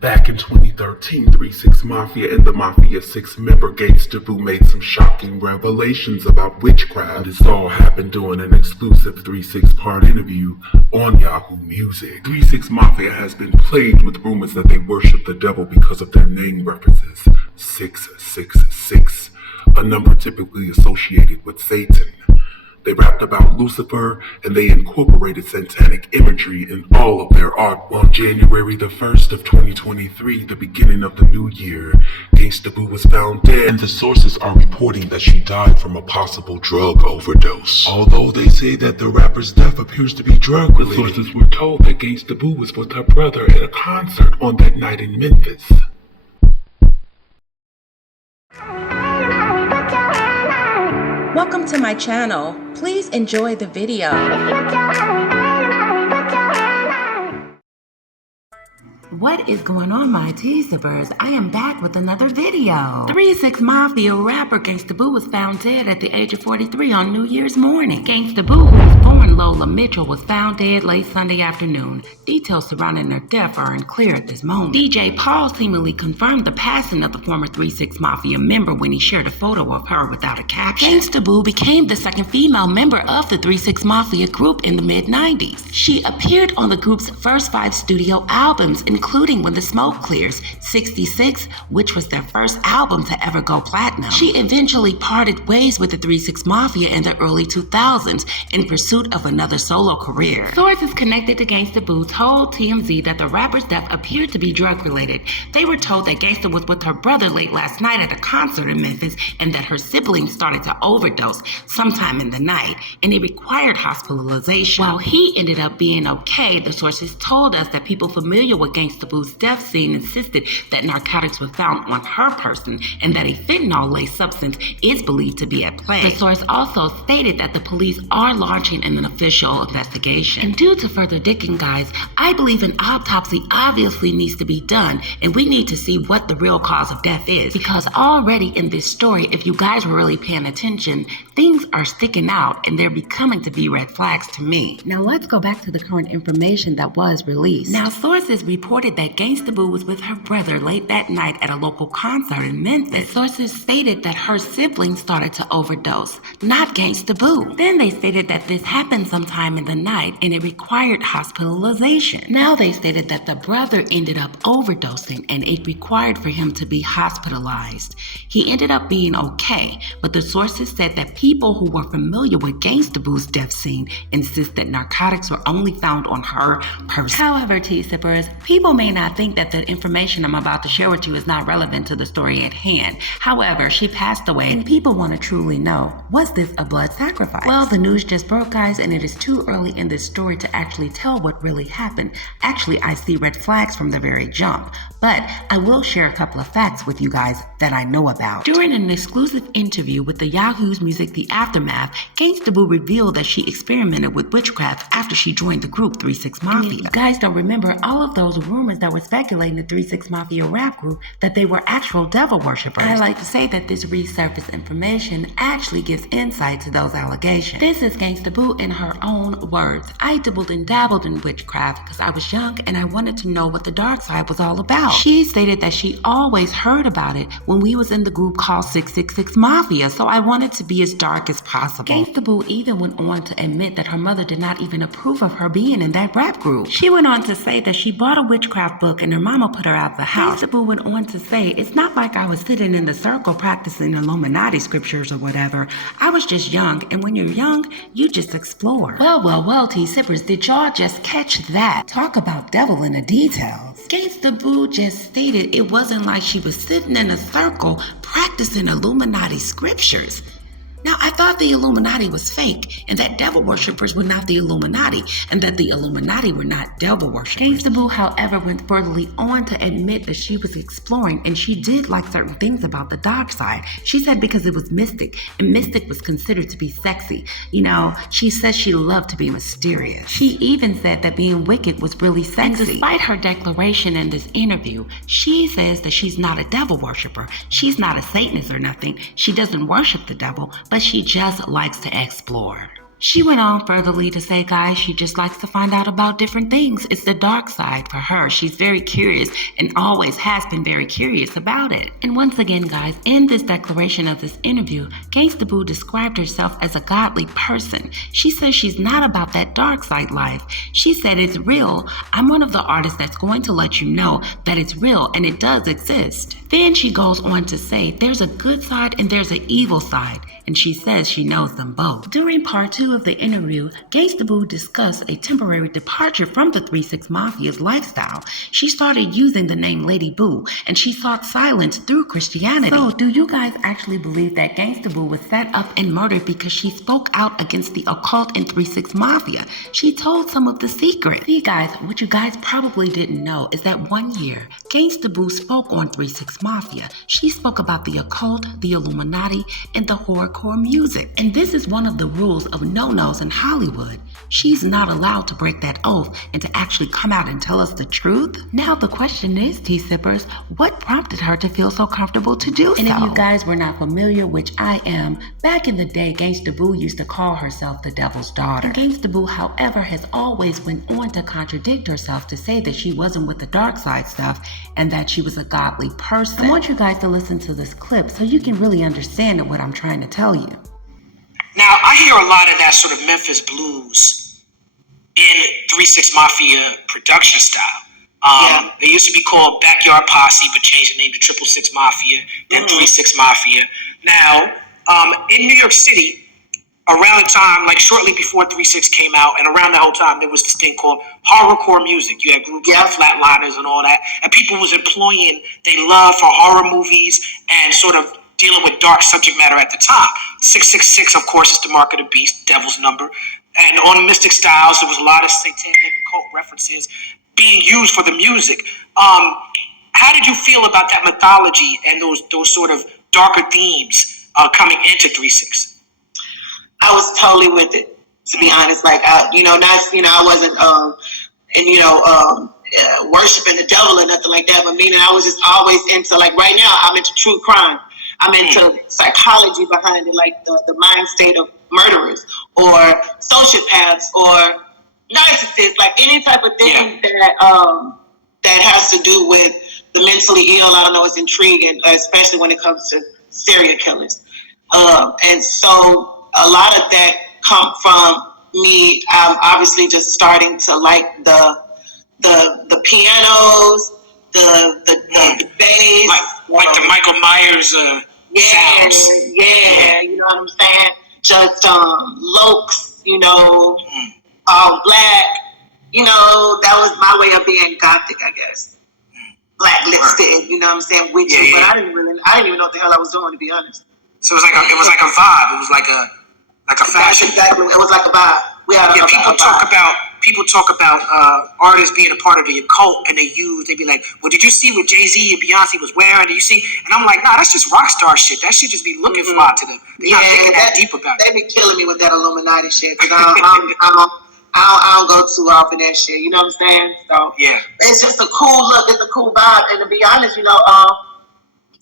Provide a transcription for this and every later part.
Back in 2013, 3-6 Mafia and the Mafia 6 member Gangsta Boo made some shocking revelations about witchcraft. This all happened during an exclusive 3-6 part interview on Yahoo Music. 3-6 Mafia has been plagued with rumors that they worship the devil because of their name references 666, a number typically associated with Satan. They rapped about Lucifer, and they incorporated satanic imagery in all of their art. On January the 1st of 2023, the beginning of the new year, Gangsta Boo was found dead, and the sources are reporting that she died from a possible drug overdose. Although they say that the rapper's death appears to be drug-related, the sources were told that Gangsta Boo was with her brother at a concert on that night in Memphis. Welcome to my channel. Please enjoy the video. What is going on, my teasers? I am back with another video. 3-6 Mafia rapper Gangsta Boo was found dead at the age of 43 on New Year's morning. Gangsta Boo, who's born Lola Mitchell, was found dead late Sunday afternoon. Details surrounding her death are unclear at this moment. DJ Paul seemingly confirmed the passing of the former 3-6 Mafia member when he shared a photo of her without a caption. Gangsta Boo became the second female member of the 3-6 Mafia group in the mid-90s. She appeared on the group's first 5 studio albums, including When the Smoke Clears, 66, which was their first album to ever go platinum. She eventually parted ways with the 3-6 Mafia in the early 2000s in pursuit of another solo career. Sources connected to Gangsta Boo told TMZ that the rapper's death appeared to be drug-related. They were told that Gangsta was with her brother late last night at a concert in Memphis and that her siblings started to overdose sometime in the night, and it required hospitalization. While he ended up being okay, the sources told us that people familiar with Gangsta Boo's death scene insisted that narcotics were found on her person and that a fentanyl-laced substance is believed to be at play. The source also stated that the police are launching an official investigation. And due to further digging, guys, I believe an autopsy obviously needs to be done, and we need to see what the real cause of death is, because already in this story, if you guys were really paying attention, things are sticking out and they're becoming to be red flags to me. Now let's go back to the current information that was released. Now, sources reported that Gangsta Boo was with her brother late that night at a local concert in Memphis. Sources stated that her siblings started to overdose, not Gangsta Boo. Then they stated that this happened sometime in the night and it required hospitalization. Now they stated that the brother ended up overdosing and it required for him to be hospitalized. He ended up being okay, but the sources said that people who were familiar with Gangsta Boo's death scene insist that narcotics were only found on her person. However, T-Sippers, people may not think that the information I'm about to share with you is not relevant to the story at hand. However, she passed away and people want to truly know, was this a blood sacrifice? Well, the news just broke, guys, and it is too early in this story to actually tell what really happened. Actually, I see red flags from the very jump, but I will share a couple of facts with you guys that I know about. During an exclusive interview with the Yahoo's Music The Aftermath, Gangsta Boo revealed that she experimented with witchcraft after she joined the group 3-6 Mafia. You guys don't remember all of those rumors that were speculating the 3-6 Mafia rap group that they were actual devil worshippers. I like to say that this resurfaced information actually gives insight to those allegations. This is Gangsta Boo in her own words. I dibbled and dabbled in witchcraft because I was young and I wanted to know what the dark side was all about. She stated that she always heard about it when we was in the group called 666 Mafia, so I wanted to be as dark as possible. Gangsta Boo even went on to admit that her mother did not even approve of her being in that rap group. She went on to say that she bought a witchcraft book and her mama put her out the house. Gangsta Boo went on to say, it's not like I was sitting in the circle practicing Illuminati scriptures or whatever. I was just young, and when you're young, you just explore. Well, T-Sippers, did y'all just catch that? Talk about devil in the details. Gangsta Boo just stated it wasn't like she was sitting in a circle practicing Illuminati scriptures. Now, I thought the Illuminati was fake, and that devil worshippers were not the Illuminati, and that the Illuminati were not devil worshippers. Gangsta Boo, however, went furtherly on to admit that she was exploring, and she did like certain things about the dark side. She said because it was mystic, and mystic was considered to be sexy. You know, she says she loved to be mysterious. She even said that being wicked was really sexy. And despite her declaration in this interview, she says that she's not a devil worshipper. She's not a Satanist or nothing. She doesn't worship the devil, but she just likes to explore. She went on furtherly to say, guys, she just likes to find out about different things. It's the dark side for her. She's very curious and always has been very curious about it. And once again, guys, in this declaration of this interview, Gangsta Boo described herself as a godly person. She says she's not about that dark side life. She said it's real. I'm one of the artists that's going to let you know that it's real and it does exist. Then she goes on to say there's a good side and there's an evil side, and she says she knows them both. During part 2 of the interview, Gangsta Boo discussed a temporary departure from the 3-6 Mafia's lifestyle. She started using the name Lady Boo, and she sought silence through Christianity. So, do you guys actually believe that Gangsta Boo was set up and murdered because she spoke out against the occult and 3-6 Mafia? She told some of the secrets. See, guys, what you guys probably didn't know is that one year, Gangsta Boo spoke on 3-6 Mafia. She spoke about the occult, the Illuminati, and the horrorcore music. And this is one of the rules of no-nos in Hollywood. She's not allowed to break that oath and to actually come out and tell us the truth. Now the question is, T-Sippers, what prompted her to feel so comfortable to do so? And if you guys were not familiar, which I am, back in the day, Gangsta Boo used to call herself the Devil's Daughter. And Gangsta Boo, however, has always went on to contradict herself to say that she wasn't with the dark side stuff and that she was a godly person. I want you guys to listen to this clip so you can really understand what I'm trying to tell you. Now, I hear a lot of that sort of Memphis blues in 3-6 Mafia production style. They used to be called Backyard Posse, but changed the name to 666 Mafia, then 3-6 Mafia. Now, in New York City, around the time, like shortly before 3-6 came out, and around that whole time, there was this thing called horrorcore music. You had groups like Flatliners and all that, and people was employing their love for horror movies and sort of dealing with dark subject matter at the time. 666, of course, is the mark of the beast, devil's number. And on Mystic Styles, there was a lot of satanic occult references being used for the music. How did you feel about that mythology and those sort of darker themes coming into 3-6? I was totally with it, to be honest. Like, I wasn't, worshiping the devil or nothing like that. But meaning, I was just always into, like, right now, I'm into true crime. I'm into psychology behind it, like the mind state of murderers or sociopaths or narcissists, like any type of thing that has to do with the mentally ill. I don't know, it's intriguing, especially when it comes to serial killers. And so a lot of that come from me obviously just starting to like the pianos, the bass, like the Michael Myers sounds. Yeah, you know what I'm saying? Just Lokes, all black. That was my way of being gothic, I guess. Black lipstick, you know what I'm saying? Witchy, but I didn't even know what the hell I was doing, to be honest. So it was like a vibe. It was like a fashion. Exactly. It was like a vibe. People talk about artists being a part of the occult, and they'd be like, well, did you see what Jay-Z and Beyonce was wearing? Did you see? And I'm like, nah, that's just rock star shit. That shit just be looking fly to them. They're not thinking that deep about it. They be killing me with that Illuminati shit, because I don't go too off in that shit. You know what I'm saying? So yeah, it's just a cool look. It's a cool vibe. And to be honest,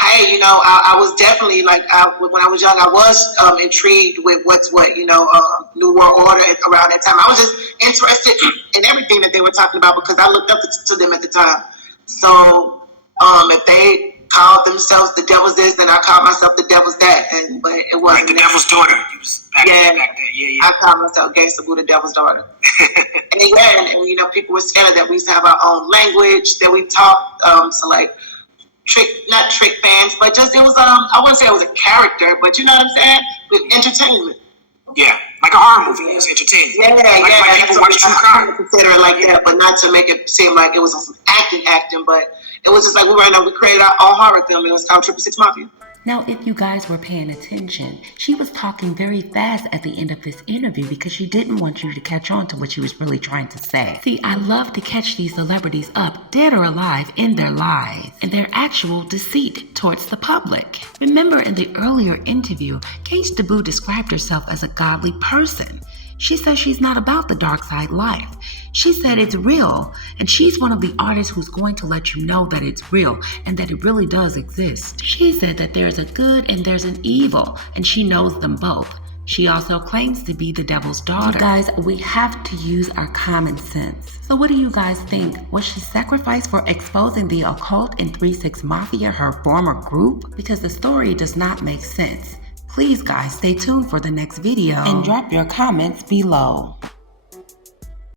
I was definitely when I was young, I was intrigued with what's what, New World Order around that time. I was just interested in everything that they were talking about because I looked up to them at the time. So if they called themselves the devil's this, then I called myself the devil's that. But it wasn't. Right, the devil's daughter. He was back then. Yeah. I called myself Gangsta Boo, the devil's daughter. and people were scared that we used to have our own language that we talked. Not trick fans, but just it was I wouldn't say it was a character, but you know what I'm saying? With entertainment. Yeah, like a horror movie. It's entertainment. Yeah. Like people watch true crime. Consider it like that, but not to make it seem like it was acting, but it was just like we created our own horror film, and it was called 666 Mafia. Now, if you guys were paying attention, she was talking very fast at the end of this interview because she didn't want you to catch on to what she was really trying to say. See, I love to catch these celebrities up, dead or alive, in their lies and their actual deceit towards the public. Remember in the earlier interview, Gangsta Boo described herself as a godly person. She says she's not about the dark side life. She said it's real, and she's one of the artists who's going to let you know that it's real and that it really does exist. She said that there's a good and there's an evil, and she knows them both. She also claims to be the devil's daughter. You guys, we have to use our common sense. So what do you guys think? Was she sacrificed for exposing the occult in 3-6 Mafia, her former group? Because the story does not make sense. Please guys, stay tuned for the next video and drop your comments below.